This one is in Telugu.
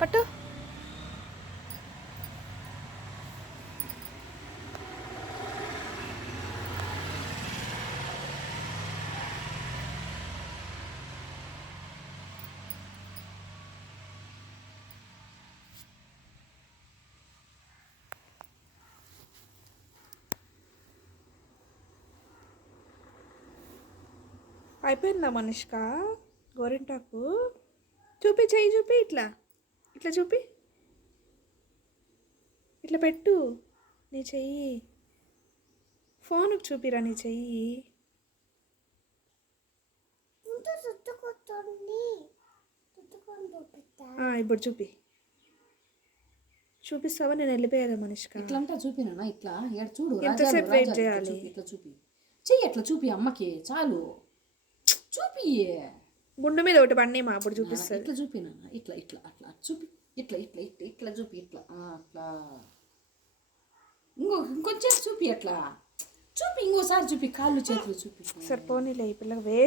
పట్టు. అయిపోయిందా మనిష్క గోరింటాకు? చూపి, చెయ్యి చూపి, ఇట్లా ఇట్లా చూపి, ఇట్లా పెట్టు నీ చెయ్యి. ఫోన్కి చూపిరా నీ చెయ్యి. ఇప్పుడు చూపి. చూపిస్తావా? నేను వెళ్ళిపోయాను మనిష్క. ఇట్లా అంటా చూపినా? ఇట్లా చూడు, ఎంతసేపు వెయిట్ చేయాలి? ఇట్లా చూపి, చెయ్యి అట్లా చూపి అమ్మకి, చాలు చూపి. గుండు మీద ఒకటి పడినాయి మా అప్పుడు చూపిస్తుంది. ఇట్లా చూపినా? ఇట్లా ఇట్లా అట్లా చూపి, ఇట్లా ఇట్లా ఇట్లా ఇట్లా చూపి, ఇట్లా అట్లా. ఇంకొంచెం చూపి, అట్లా చూపి, ఇంకోసారి చూపి, కాళ్ళు చేతులు చూపి. సరిపోనీలే ఈ పిల్లకి వేస్ట్.